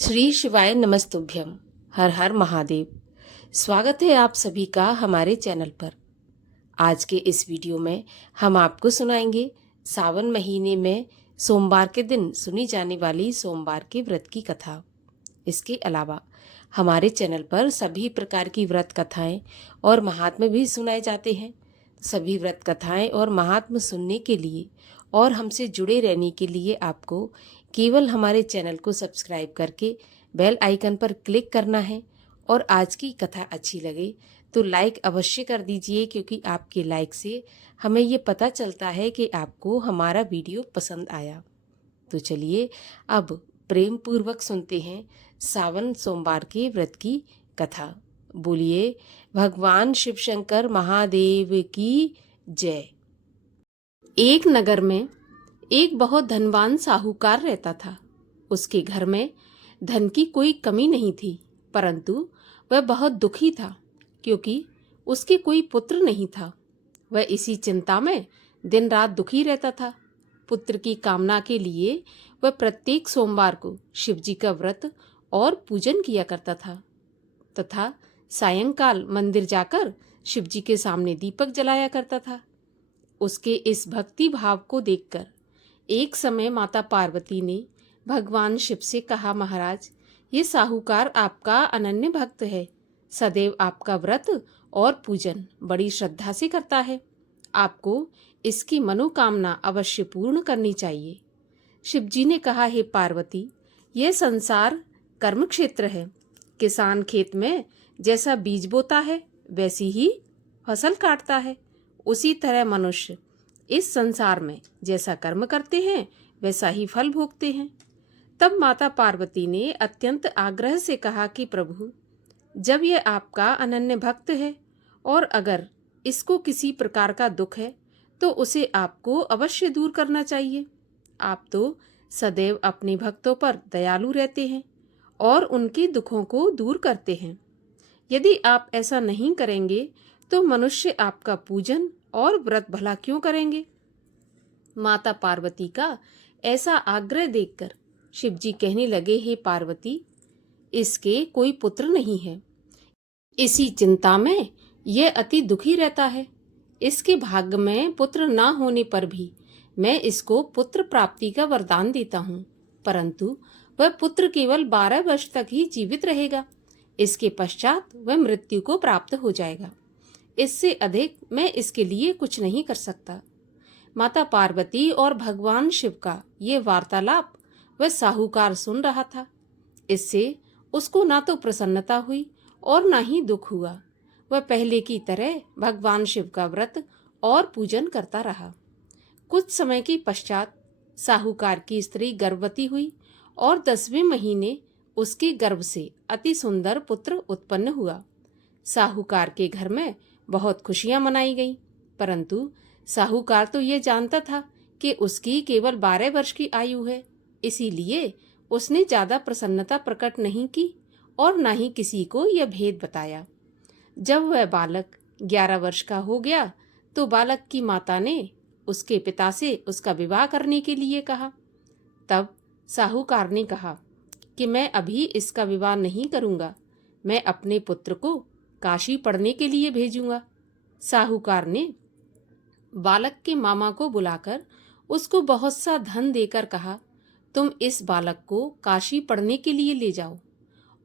श्री शिवाय नमस्तुभ्यम। हर हर महादेव। स्वागत है आप सभी का हमारे चैनल पर। आज के इस वीडियो में हम आपको सुनाएंगे सावन महीने में सोमवार के दिन सुनी जाने वाली सोमवार के व्रत की कथा। इसके अलावा हमारे चैनल पर सभी प्रकार की व्रत कथाएं और महात्म्य भी सुनाए जाते हैं। सभी व्रत कथाएं और महात्म्य सुनने के लिए और हमसे जुड़े रहने के लिए आपको केवल हमारे चैनल को सब्सक्राइब करके बेल आइकन पर क्लिक करना है। और आज की कथा अच्छी लगे तो लाइक अवश्य कर दीजिए, क्योंकि आपके लाइक से हमें ये पता चलता है कि आपको हमारा वीडियो पसंद आया। तो चलिए अब प्रेम पूर्वक सुनते हैं सावन सोमवार के व्रत की कथा। बोलिए भगवान शिव शंकर महादेव की जय। एक नगर में एक बहुत धनवान साहूकार रहता था। उसके घर में धन की कोई कमी नहीं थी, परंतु वह बहुत दुखी था क्योंकि उसके कोई पुत्र नहीं था। वह इसी चिंता में दिन रात दुखी रहता था। पुत्र की कामना के लिए वह प्रत्येक सोमवार को शिवजी का व्रत और पूजन किया करता था तथा सायंकाल मंदिर जाकर शिवजी के सामने दीपक जलाया करता था। उसके इस भक्ति भाव को देखकर एक समय माता पार्वती ने भगवान शिव से कहा, महाराज, ये साहूकार आपका अनन्य भक्त है, सदैव आपका व्रत और पूजन बड़ी श्रद्धा से करता है। आपको इसकी मनोकामना अवश्य पूर्ण करनी चाहिए। शिवजी ने कहा, हे पार्वती, यह संसार कर्म क्षेत्र है। किसान खेत में जैसा बीज बोता है वैसी ही फसल काटता है, उसी तरह मनुष्य इस संसार में जैसा कर्म करते हैं वैसा ही फल भोगते हैं। तब माता पार्वती ने अत्यंत आग्रह से कहा कि प्रभु, जब यह आपका अनन्य भक्त है और अगर इसको किसी प्रकार का दुख है तो उसे आपको अवश्य दूर करना चाहिए। आप तो सदैव अपने भक्तों पर दयालु रहते हैं और उनके दुखों को दूर करते हैं। यदि आप ऐसा नहीं करेंगे तो मनुष्य आपका पूजन और व्रत भला क्यों करेंगे। माता पार्वती का ऐसा आग्रह देखकर शिवजी कहने लगे, हे पार्वती, इसके कोई पुत्र नहीं है। इसी चिंता में यह अति दुखी रहता है। इसके भाग्य में पुत्र ना होने पर भी मैं इसको पुत्र प्राप्ति का वरदान देता हूँ, परंतु वह पुत्र केवल 12 वर्ष तक ही जीवित रहेगा। इसके पश्चात वह मृत्यु को प्राप्त हो जाएगा। इससे अधिक मैं इसके लिए कुछ नहीं कर सकता। माता पार्वती और भगवान शिव का ये वार्तालाप वह साहूकार सुन रहा था। इससे उसको ना तो प्रसन्नता हुई और ना ही दुख हुआ। वह पहले की तरह भगवान शिव का व्रत और पूजन करता रहा। कुछ समय के पश्चात साहूकार की स्त्री गर्भवती हुई और 10वें महीने उसके गर्भ से अति सुंदर पुत्र उत्पन्न हुआ। साहूकार के घर में बहुत खुशियां मनाई गईं, परंतु साहूकार तो ये जानता था कि उसकी केवल 12 वर्ष की आयु है, इसीलिए उसने ज्यादा प्रसन्नता प्रकट नहीं की और न ही किसी को यह भेद बताया। जब वह बालक 11 वर्ष का हो गया तो बालक की माता ने उसके पिता से उसका विवाह करने के लिए कहा। तब साहूकार ने कहा कि मैं अभी इसका विवाह नहीं करूंगा, मैं अपने पुत्र को काशी पढ़ने के लिए भेजूंगा। साहूकार ने बालक के मामा को बुलाकर उसको बहुत सा धन देकर कहा, तुम इस बालक को काशी पढ़ने के लिए ले जाओ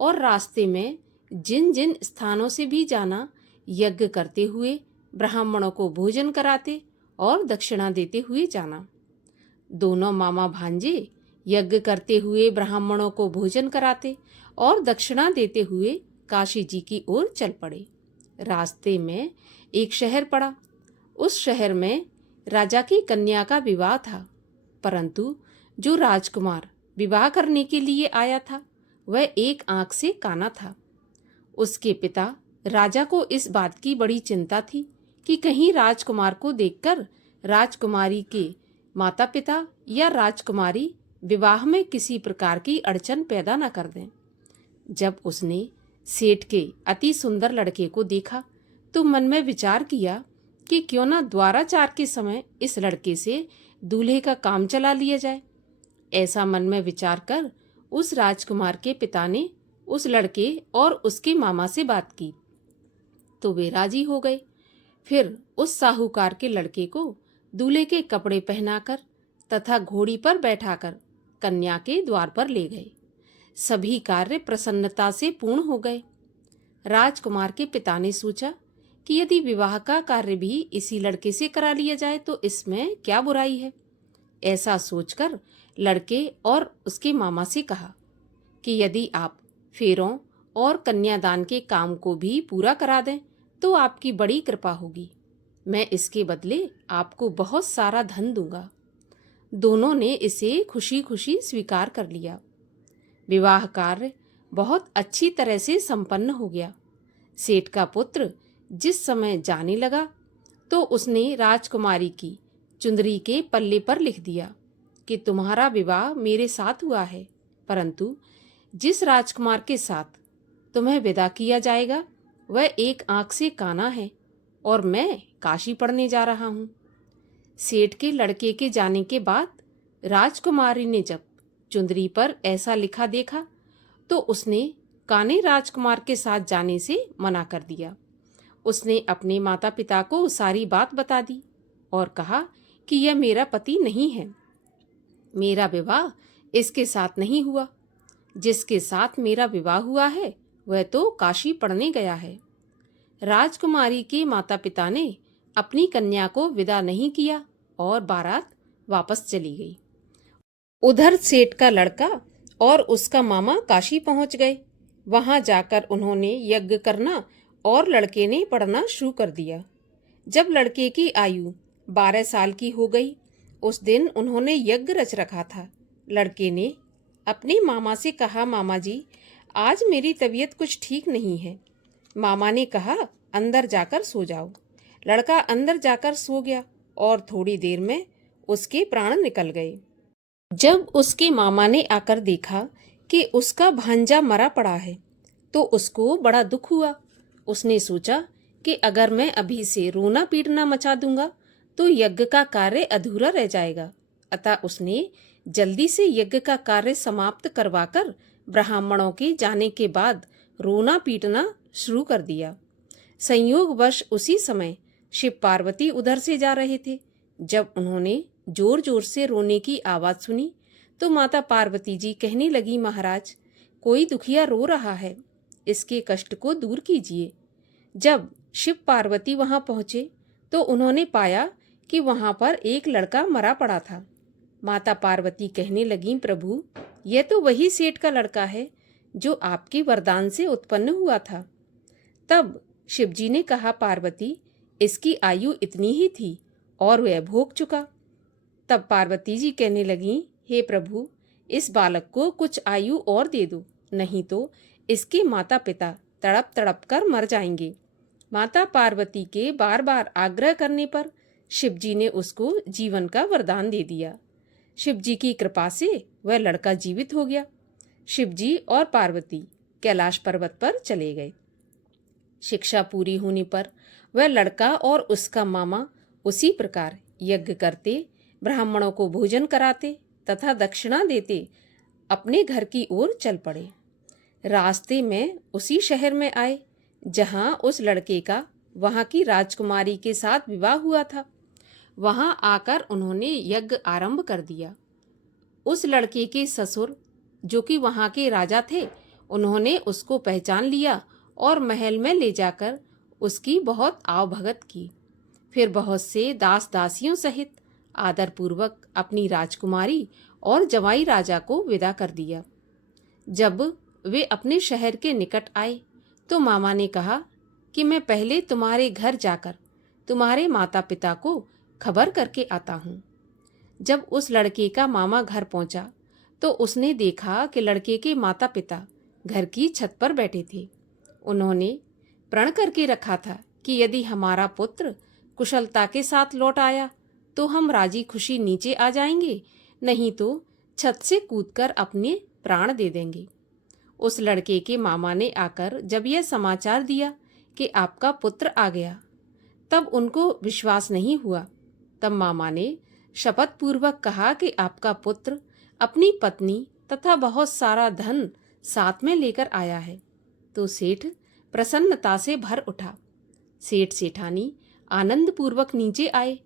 और रास्ते में जिन जिन स्थानों से भी जाना, यज्ञ करते हुए ब्राह्मणों को भोजन कराते और दक्षिणा देते हुए जाना। दोनों मामा भांजे यज्ञ करते हुए ब्राह्मणों को भोजन कराते और दक्षिणा देते हुए काशी जी की ओर चल पड़े। रास्ते में एक शहर पड़ा। उस शहर में राजा की कन्या का विवाह था, परंतु जो राजकुमार विवाह करने के लिए आया था वह एक आंख से काना था। उसके पिता राजा को इस बात की बड़ी चिंता थी कि कहीं राजकुमार को देखकर राजकुमारी के माता पिता या राजकुमारी विवाह में किसी प्रकार की अड़चन पैदा न कर दें। जब उसने सेठ के अति सुंदर लड़के को देखा तो मन में विचार किया कि क्यों ना द्वाराचार के समय इस लड़के से दूल्हे का काम चला लिया जाए। ऐसा मन में विचार कर उस राजकुमार के पिता ने उस लड़के और उसके मामा से बात की तो वे राजी हो गए। फिर उस साहूकार के लड़के को दूल्हे के कपड़े पहनाकर तथा घोड़ी पर बैठाकर कन्या के द्वार पर ले गए। सभी कार्य प्रसन्नता से पूर्ण हो गए। राजकुमार के पिता ने सोचा कि यदि विवाह का कार्य भी इसी लड़के से करा लिया जाए तो इसमें क्या बुराई है। ऐसा सोचकर लड़के और उसके मामा से कहा कि यदि आप फेरों और कन्यादान के काम को भी पूरा करा दें तो आपकी बड़ी कृपा होगी। मैं इसके बदले आपको बहुत सारा धन दूंगा। दोनों ने इसे खुशी खुशी स्वीकार कर लिया। विवाह कार्य बहुत अच्छी तरह से संपन्न हो गया। सेठ का पुत्र जिस समय जाने लगा तो उसने राजकुमारी की चुंदरी के पल्ले पर लिख दिया कि तुम्हारा विवाह मेरे साथ हुआ है, परंतु जिस राजकुमार के साथ तुम्हें विदा किया जाएगा वह एक आंख से काना है और मैं काशी पढ़ने जा रहा हूँ। सेठ के लड़के के जाने के बाद राजकुमारी ने जब चुंदरी पर ऐसा लिखा देखा तो उसने काने राजकुमार के साथ जाने से मना कर दिया। उसने अपने माता पिता को सारी बात बता दी और कहा कि यह मेरा पति नहीं है, मेरा विवाह इसके साथ नहीं हुआ। जिसके साथ मेरा विवाह हुआ है वह तो काशी पढ़ने गया है। राजकुमारी के माता पिता ने अपनी कन्या को विदा नहीं किया और बारात वापस चली गई। उधर सेठ का लड़का और उसका मामा काशी पहुंच गए। वहां जाकर उन्होंने यज्ञ करना और लड़के ने पढ़ना शुरू कर दिया। जब लड़के की आयु 12 साल की हो गई उस दिन उन्होंने यज्ञ रच रखा था। लड़के ने अपने मामा से कहा, मामा जी आज मेरी तबीयत कुछ ठीक नहीं है। मामा ने कहा, अंदर जाकर सो जाओ। लड़का अंदर जाकर सो गया और थोड़ी देर में उसके प्राण निकल गए। जब उसके मामा ने आकर देखा कि उसका भांजा मरा पड़ा है तो उसको बड़ा दुख हुआ। उसने सोचा कि अगर मैं अभी से रोना पीटना मचा दूंगा तो यज्ञ का कार्य अधूरा रह जाएगा। अतः उसने जल्दी से यज्ञ का कार्य समाप्त करवाकर ब्राह्मणों के जाने के बाद रोना पीटना शुरू कर दिया। संयोगवश उसी समय शिव पार्वती उधर से जा रहे थे। जब उन्होंने जोर जोर से रोने की आवाज सुनी तो माता पार्वती जी कहने लगी, महाराज कोई दुखिया रो रहा है, इसके कष्ट को दूर कीजिए। जब शिव पार्वती वहां पहुंचे तो उन्होंने पाया कि वहां पर एक लड़का मरा पड़ा था। माता पार्वती कहने लगी, प्रभु यह तो वही सेठ का लड़का है जो आपके वरदान से उत्पन्न हुआ था। तब शिवजी ने कहा, पार्वती इसकी आयु इतनी ही थी और वह भोग चुका। तब पार्वती जी कहने लगी, हे प्रभु इस बालक को कुछ आयु और दे दो, नहीं तो इसके माता पिता तड़प तड़प कर मर जाएंगे। माता पार्वती के बार बार आग्रह करने पर शिवजी ने उसको जीवन का वरदान दे दिया। शिवजी की कृपा से वह लड़का जीवित हो गया। शिवजी और पार्वती कैलाश पर्वत पर चले गए। शिक्षा पूरी होने पर वह लड़का और उसका मामा उसी प्रकार यज्ञ करते, ब्राह्मणों को भोजन कराते तथा दक्षिणा देते अपने घर की ओर चल पड़े। रास्ते में उसी शहर में आए जहां उस लड़के का वहां की राजकुमारी के साथ विवाह हुआ था। वहां आकर उन्होंने यज्ञ आरंभ कर दिया। उस लड़के के ससुर जो कि वहां के राजा थे, उन्होंने उसको पहचान लिया और महल में ले जाकर उसकी बहुत आवभगत की। फिर बहुत से दास दासियों सहित आदरपूर्वक अपनी राजकुमारी और जवाई राजा को विदा कर दिया। जब वे अपने शहर के निकट आए तो मामा ने कहा कि मैं पहले तुम्हारे घर जाकर तुम्हारे माता पिता को खबर करके आता हूँ। जब उस लड़के का मामा घर पहुंचा तो उसने देखा कि लड़के के माता पिता घर की छत पर बैठे थे। उन्होंने प्रण करके रखा था कि यदि हमारा पुत्र कुशलता के साथ लौट आया तो हम राजी खुशी नीचे आ जाएंगे, नहीं तो छत से कूदकर अपने प्राण दे देंगे। उस लड़के के मामा ने आकर जब यह समाचार दिया कि आपका पुत्र आ गया, तब उनको विश्वास नहीं हुआ। तब मामा ने शपथ पूर्वक कहा कि आपका पुत्र अपनी पत्नी तथा बहुत सारा धन साथ में लेकर आया है। तो सेठ प्रसन्नता से भर उठा। सेठ सेठानी आनंद पूर्वक नीचे आए।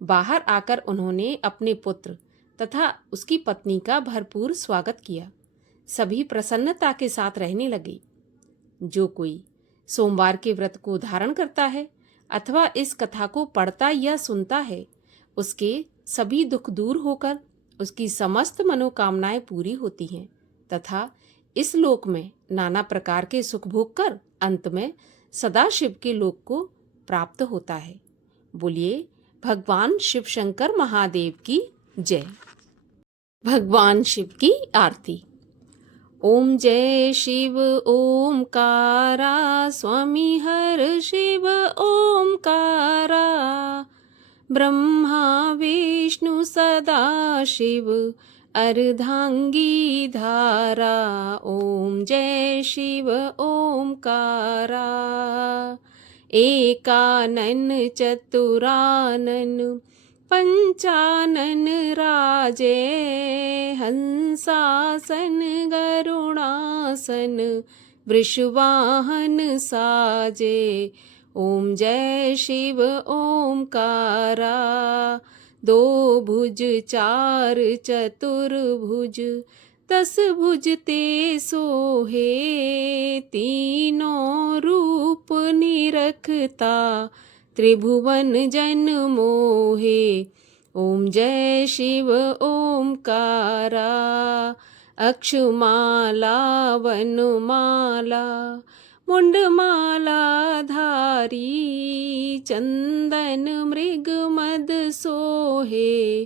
बाहर आकर उन्होंने अपने पुत्र तथा उसकी पत्नी का भरपूर स्वागत किया। सभी प्रसन्नता के साथ रहने लगे। जो कोई सोमवार के व्रत को धारण करता है अथवा इस कथा को पढ़ता या सुनता है, उसके सभी दुख दूर होकर उसकी समस्त मनोकामनाएं पूरी होती हैं तथा इस लोक में नाना प्रकार के सुख भोग कर अंत में सदाशिव के लोक को प्राप्त होता है। बोलिए भगवान शिव शंकर महादेव की जय। भगवान शिव की आरती। ओम जय शिव ओमकारा, स्वामी हर शिव ओमकारा। ब्रह्मा विष्णु सदा शिव, अर्धांगी धारा। ओम जय शिव ओमकारा। एकानन चतुरानन, पंचानन राजे। हंसासन गरुणासन, वृषवाहन साजे। ओम जय शिव ओमकारा। दो भुज चार चतुर्भुज, 10 भुज ते सोहे। तीनों रूप निरखता, त्रिभुवन जन मोहे। ओम जय शिव ओमकारा। अक्षमाला वनमाला, मुंडमाला धारी। चंदन मृग मद सोहे,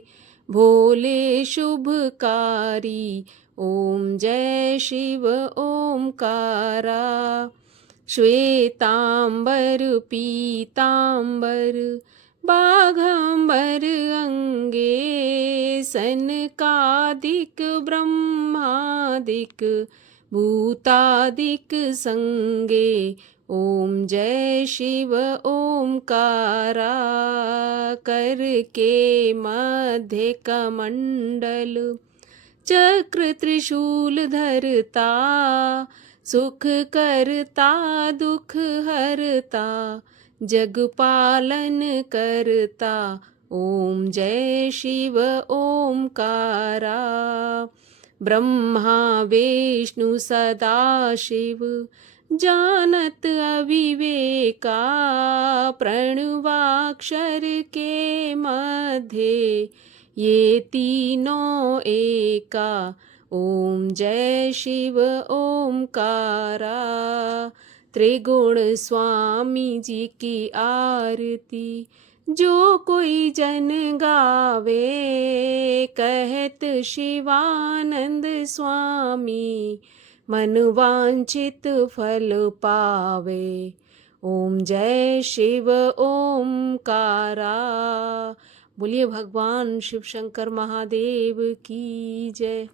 भोले शुभकारी। ओम जय शिव ओमकारा। श्वेतांबर पीतांबर, बाघंबर अंगे। सनकादिक ब्रह्मादिक, भूतादिक संगे। ओम जय शिव ओमकारा। करके मध्य कमंडल, चक्र त्रिशूल धरता। सुख करता दुख हरता, जग पालन करता। ओम जय शिव ओमकारा। ब्रह्मा विष्णु सदा शिव, जानत अविवेका। प्रणवाक्षर के मध्य, ये तीनों एका। ओम जय शिव ओमकारा। त्रिगुण स्वामी जी की आरती, जो कोई जन गावे। कहत शिवानंद स्वामी, मन वांछित फल पावे। ओम जय शिव ओमकारा। बोलिए भगवान शिव शंकर महादेव की जय।